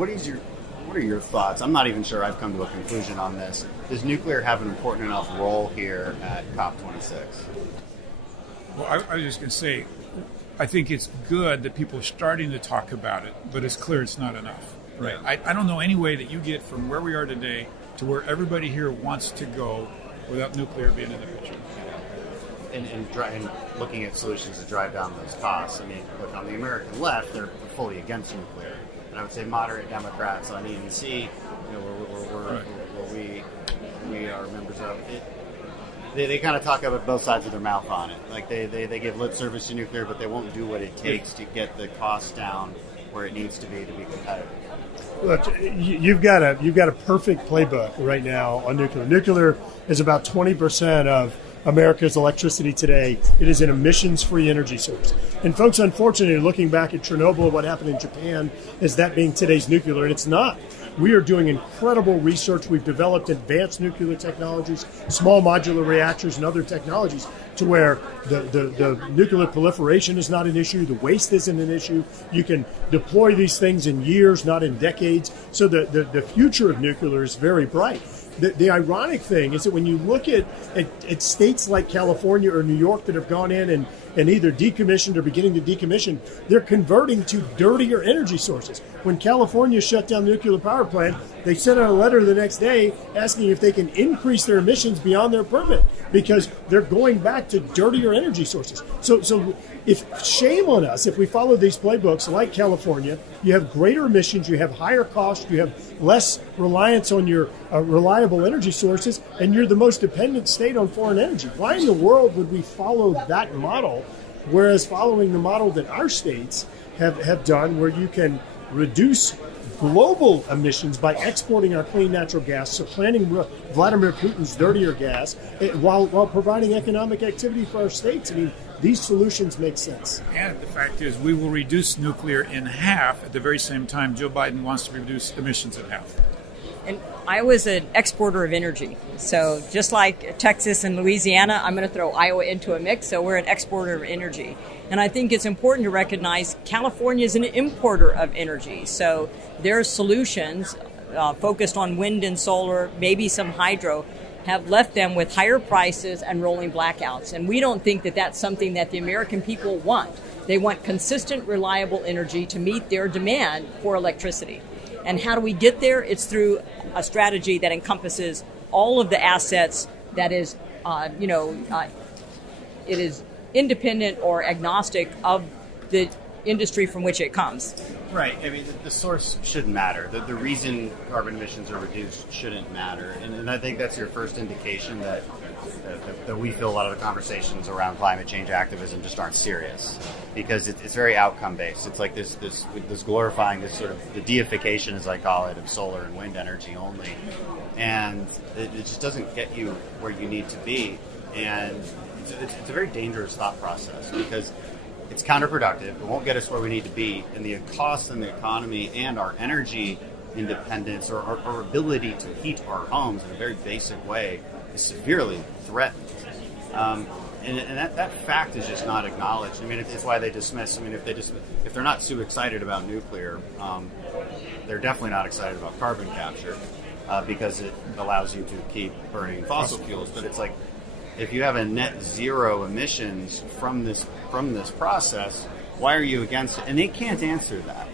what are your thoughts? I'm not even sure I've come to a conclusion on this. Does nuclear have an important enough role here at COP26? Well, I was just going to say, I think it's good that people are starting to talk about it, but it's clear it's not enough. Right. I don't know any way that you get from where we are today to where everybody here wants to go without nuclear being in the picture. And looking at solutions to drive down those costs. I mean, look, on the American left, they're fully against nuclear. And I would say moderate Democrats on ENC, we are members of it. They kind of talk about both sides of their mouth on it. Like they give lip service to nuclear, but they won't do what it takes to get the cost down where it needs to be competitive. Look, you've got a perfect playbook right now on nuclear. Nuclear is about 20% of America's electricity today. It is an emissions-free energy source. And folks, unfortunately, looking back at Chernobyl and what happened in Japan, is that being today's nuclear, and it's not. We are doing incredible research. We've developed advanced nuclear technologies, small modular reactors, and other technologies to where the nuclear proliferation is not an issue, the waste isn't an issue. You can deploy these things in years, not in decades. So the future of nuclear is very bright. The ironic thing is that when you look at states like California or New York that have gone in and either decommissioned or beginning to decommission, they're converting to dirtier energy sources. When California shut down the nuclear power plant, they sent out a letter the next day asking if they can increase their emissions beyond their permit because they're going back to dirtier energy sources. So if shame on us if we follow these playbooks like California, you have greater emissions, you have higher costs, you have less reliance on your reliable energy sources, and you're the most dependent state on foreign energy. Why in the world would we follow that model, whereas following the model that our states have done, where you can reduce global emissions by exporting our clean natural gas, supplanting Vladimir Putin's dirtier gas, while providing economic activity for our states? I mean, these solutions make sense. And the fact is, we will reduce nuclear in half at the very same time Joe Biden wants to reduce emissions in half. And Iowa's an exporter of energy. So just like Texas and Louisiana, I'm going to throw Iowa into a mix. So we're an exporter of energy. And I think it's important to recognize California is an importer of energy. So their solutions focused on wind and solar, maybe some hydro, have left them with higher prices and rolling blackouts. And we don't think that that's something that the American people want. They want consistent, reliable energy to meet their demand for electricity. And how do we get there? It's through a strategy that encompasses all of the assets that is, it is independent or agnostic of the industry from which it comes. Right. I mean, the source shouldn't matter. The reason carbon emissions are reduced shouldn't matter. And I think that's your first indication that we feel a lot of the conversations around climate change activism just aren't serious, because it's very outcome based. It's like this glorifying, this sort of the deification, as I call it, of solar and wind energy only, and it just doesn't get you where you need to be. And it's a very dangerous thought process, because it's counterproductive. It won't get us where we need to be, and the costs in the economy and our energy independence, or our ability to heat our homes in a very basic way, is severely threatened. And that fact is just not acknowledged. I mean, it's why they dismiss. I mean, if they're not too excited about nuclear, they're definitely not excited about carbon capture, because it allows you to keep burning fossil fuels. But it's like, if you have a net zero emissions from this process, why are you against it? And they can't answer that.